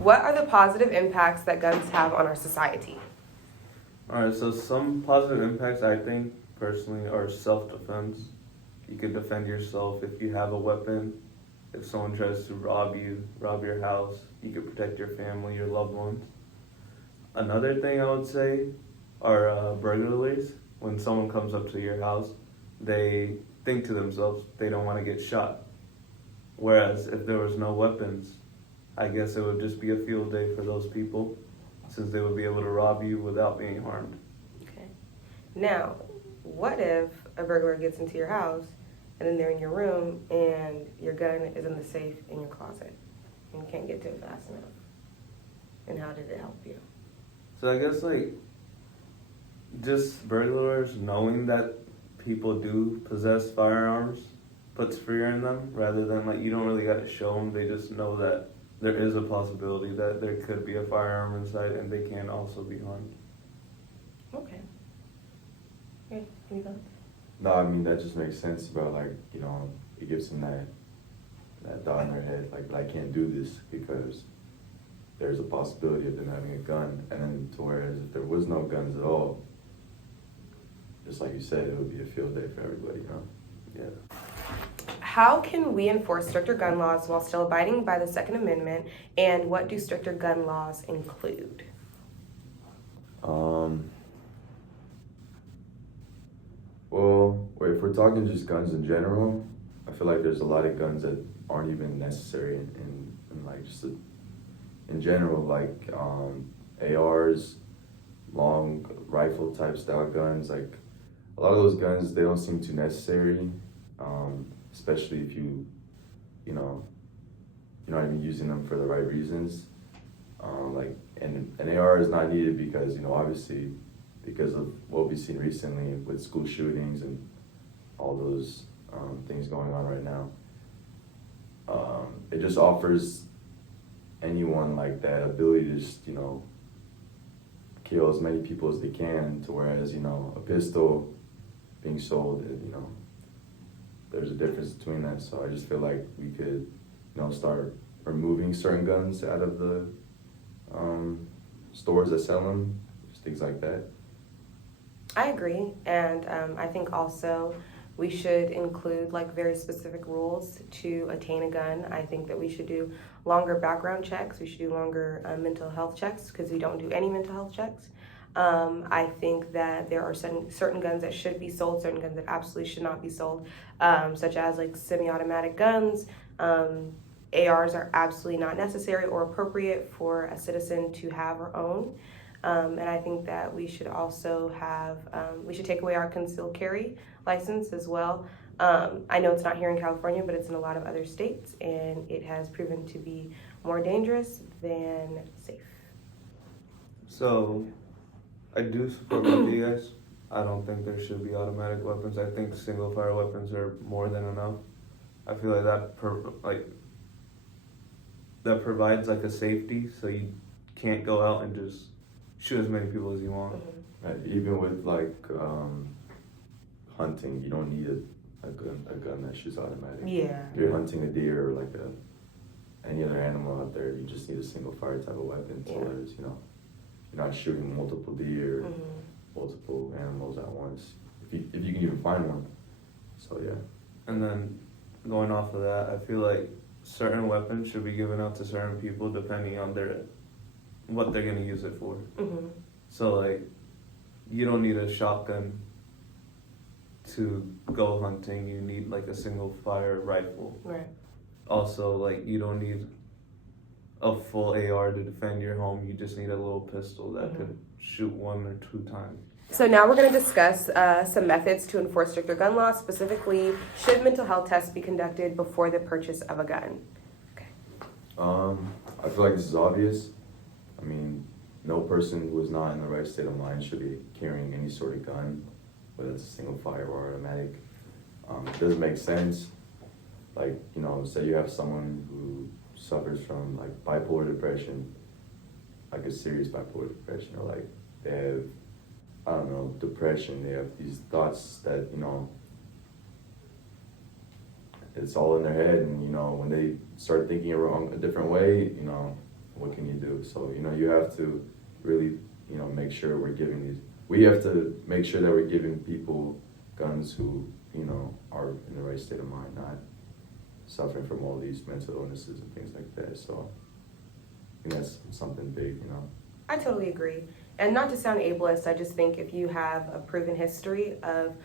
What are the positive impacts that guns have on our society? Alright, so some positive impacts I think personally are self-defense. You can defend yourself if you have a weapon. If someone tries to rob your house, you can protect your family, your loved ones. Another thing I would say are burglaries. When someone comes up to your house, they think to themselves they don't want to get shot. Whereas if there was no weapons, I guess it would just be a field day for those people, since they would be able to rob you without being harmed. Okay. Now, what if a burglar gets into your house and then they're in your room and your gun is in the safe in your closet and you can't get to it fast enough? And how did it help you? So I guess just burglars knowing that people do possess firearms puts fear in them, rather than you don't really got to show them. They just know that there is a possibility that there could be a firearm inside and they can also be harmed. Okay. Okay, any thoughts? No, I mean, that just makes sense about, it gives them that thought in their head, but I can't do this because there's a possibility of them having a gun. And then whereas if there was no guns at all, just like you said, it would be a field day for everybody, Yeah. How can we enforce stricter gun laws while still abiding by the Second Amendment, and what do stricter gun laws include? Well, if we're talking just guns in general, I feel like there's a lot of guns that aren't even necessary in general, ARs, long rifle type style guns. A lot of those guns, they don't seem too necessary, especially if you're not even using them for the right reasons. And an AR is not needed because, obviously, because of what we've seen recently with school shootings and all those things going on right now. It just offers anyone that ability to just, kill as many people as they can, to whereas, a pistol being sold, there's a difference between that. So I just feel like we could, start removing certain guns out of the stores that sell them, just things like that. I agree, and I think also we should include very specific rules to attain a gun. I think that we should do longer background checks. We should do longer mental health checks, because we don't do any mental health checks. I think that there are certain guns that should be sold, certain guns that absolutely should not be sold, such as semi-automatic guns. ARs are absolutely not necessary or appropriate for a citizen to have or own. And I think that we should also we should take away our concealed carry license as well. I know it's not here in California, but it's in a lot of other states, and it has proven to be more dangerous than safe. So I do support both of you guys. I don't think there should be automatic weapons. I think single fire weapons are more than enough. I feel like that provides a safety, so you can't go out and just shoot as many people as you want. Mm-hmm. Right. Even with hunting, you don't need a gun that shoots automatic. Yeah. If you're hunting a deer or any other animal out there, you just need a single fire type of weapon. So there's you're not shooting multiple deer, multiple animals at once. If you can even find one. So yeah. And then going off of that, I feel like certain weapons should be given out to certain people depending on what they're gonna use it for. Mm-hmm. So you don't need a shotgun to go hunting. You need a single fire rifle. Right. Also, you don't need a full AR to defend your home. You just need a little pistol that could shoot 1 or 2 times. So now we're going to discuss some methods to enforce stricter gun laws. Specifically, should mental health tests be conducted before the purchase of a gun? Okay. I feel like this is obvious. I mean, no person who is not in the right state of mind should be carrying any sort of gun, whether it's a single fire or automatic. It doesn't make sense. Say you have someone who suffers from bipolar depression, a serious bipolar depression, or they have, I don't know, depression. They have these thoughts that, it's all in their head, and when they start thinking a different way, what can you public. So, you know, you have to really, you know, make sure we have to make sure that we're giving people guns who, you know, are in the right state of mind, not suffering from all these mental illnesses and things like that. So I think that's something big, you know. I totally agree. And not to sound ableist, I just think if you have a proven history of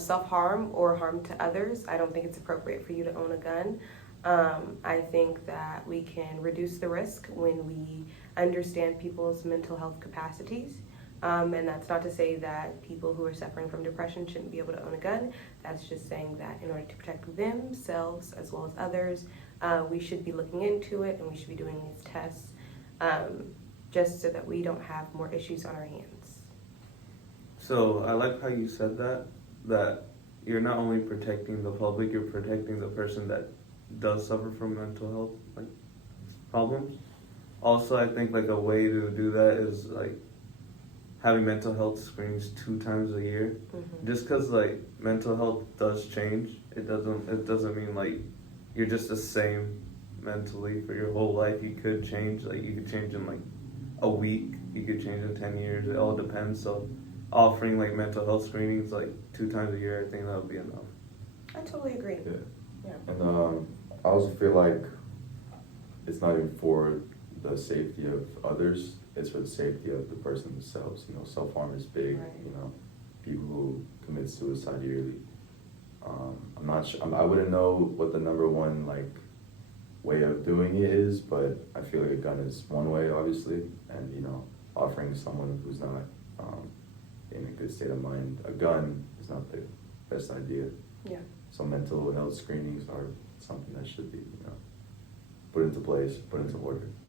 self-harm or harm to others, I don't think it's appropriate for you to own a gun. I think that we can reduce the risk when we understand people's mental health capacities. And that's not to say that people who are suffering from depression shouldn't be able to own a gun. That's just saying that in order to protect themselves as well as others, we should be looking into it and we should be doing these tests just so that we don't have more issues on our hands. So I like how you said that you're not only protecting the public, you're protecting the person that does suffer from mental health like problems. Also, I think like a way to do that is like having mental health screenings 2 times a year. Mm-hmm. Just because like mental health does change, it doesn't mean like you're just the same mentally for your whole life. You could change, like you could change in like a week, you could change in 10 years, it all depends. So offering like mental health screenings like 2 times a year, I think that would be enough. I totally agree. Yeah. And I also feel like it's not even for the safety of others, it's for the safety of the person themselves. You know, self-harm is big. Right. You know, people who commit suicide yearly. I'm not sure, I wouldn't know what the number one like way of doing it is, but I feel like a gun is one way, obviously, and you know, offering someone who's not in a good state of mind a gun is not the best idea. Yeah. So mental health screenings are something that should be, you know, put into place, put into order.